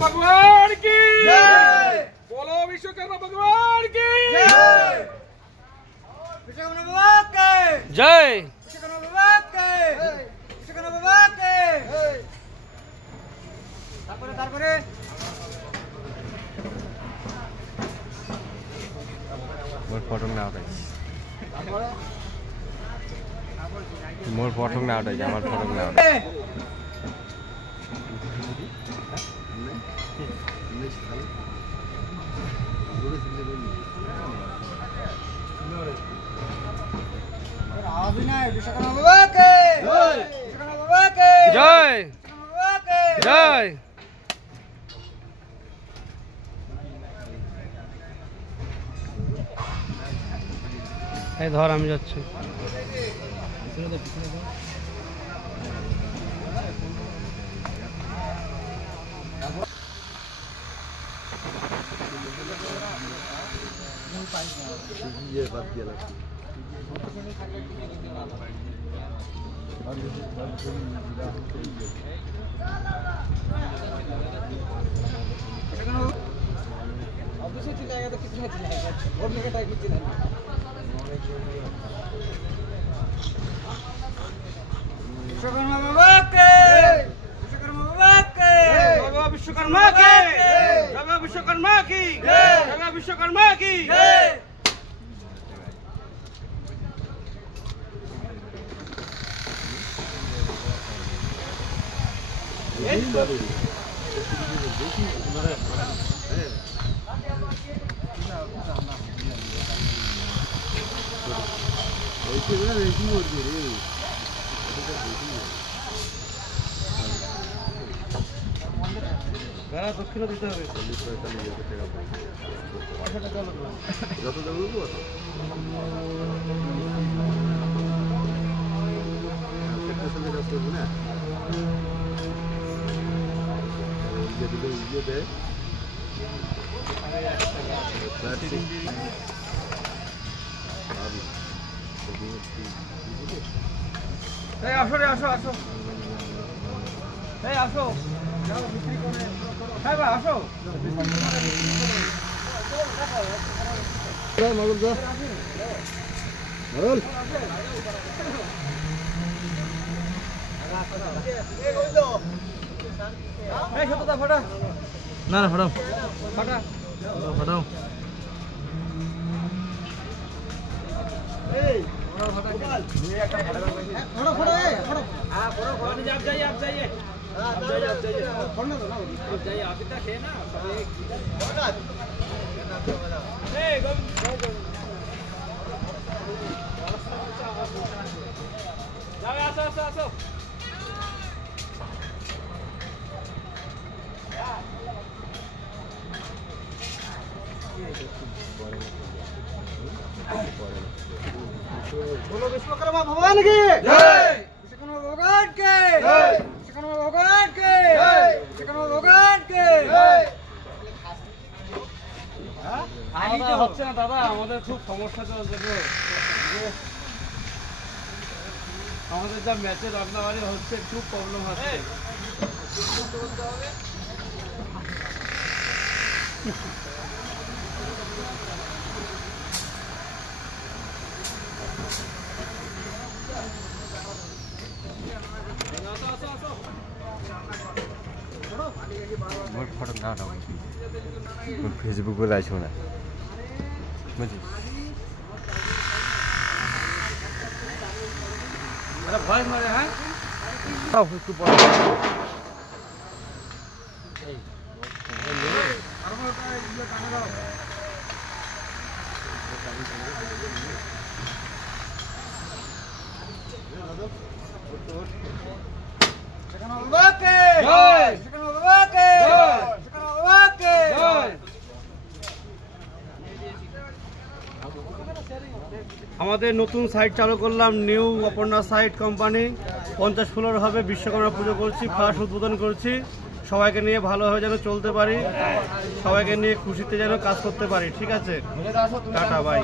भगवान की जय। बोलो विश्वकर्मा भगवान की जय। विश्वकर्मा बाबा के जय। विश्वकर्मा बाबा के विश्वकर्मा बाबा के तारपरे मोर फोटो ना उठाई मोर फोटो ना उठाई আমার फोटो ना उठाई विश्वकर्मा बाबा के जय। विश्वकर्मा बाबा के जय। विश्वकर्मा बाबा के जय। এই ধর আমি যাচ্ছি विश्वकर्मा बाबा के विश्वकर्मा बाबा के जय विश्वकर्मा की जय विश्वकर्मा की जय विश्वकर्मा की जय। গাড়া দক্ষিণ দিতে হবে যত দেবো তত না আসো রে আসো আসো এই আসো বিক্রি করে হ্যাঁ ভাই আসো মারুল যা মারুল এই সততা ফটা না না ফটাও ফটা ফটাও এই ফটা গোপাল ये একটা ফটা ফটা এই ফটা हां फटा फटा आप जाइए आप जाइए आप जाइए आप जाइए फड़ना तो ना आप जाइए आप इतना थे ना सब एक फटा ए गोविंद जाओ आसो आसो आसो बोलो विश्वकर्मा भगवान की जय। विश्वकर्मा भगवान के जय। विश्वकर्मा भगवान के जय। विश्वकर्मा भगवान के जय। আইতে হচ্ছে না দাদা আমাদের খুব সমস্যা চলছে গো আমাদের যা ম্যাচে রান্নাবাড়ি হচ্ছে খুব প্রবলেম হচ্ছে মোর ফটো না দাও ফেসবুকে লাইছো না বুঝিস আরে ভয় মারে হ্যাঁ তাও একটু পড়া এই আর মোটা ইয়ে কানে দাও विश्वकर्मा बाबा के जय। विश्वकर्मा बाबा के जय। विश्वकर्मा बाबा के জয় আমাদের নতুন সাইট চালু করলাম new Aparna site company 50 floor হবে বিশ্বকর্মা পুজো করছি ফার্স্ট উদ্বোধন করছি সবাইকে নিয়ে ভালোভাবে যেন চলতে পারি সবাইকে নিয়ে খুশিতে যেন কাজ করতে পারি ঠিক আছে টাটা বাই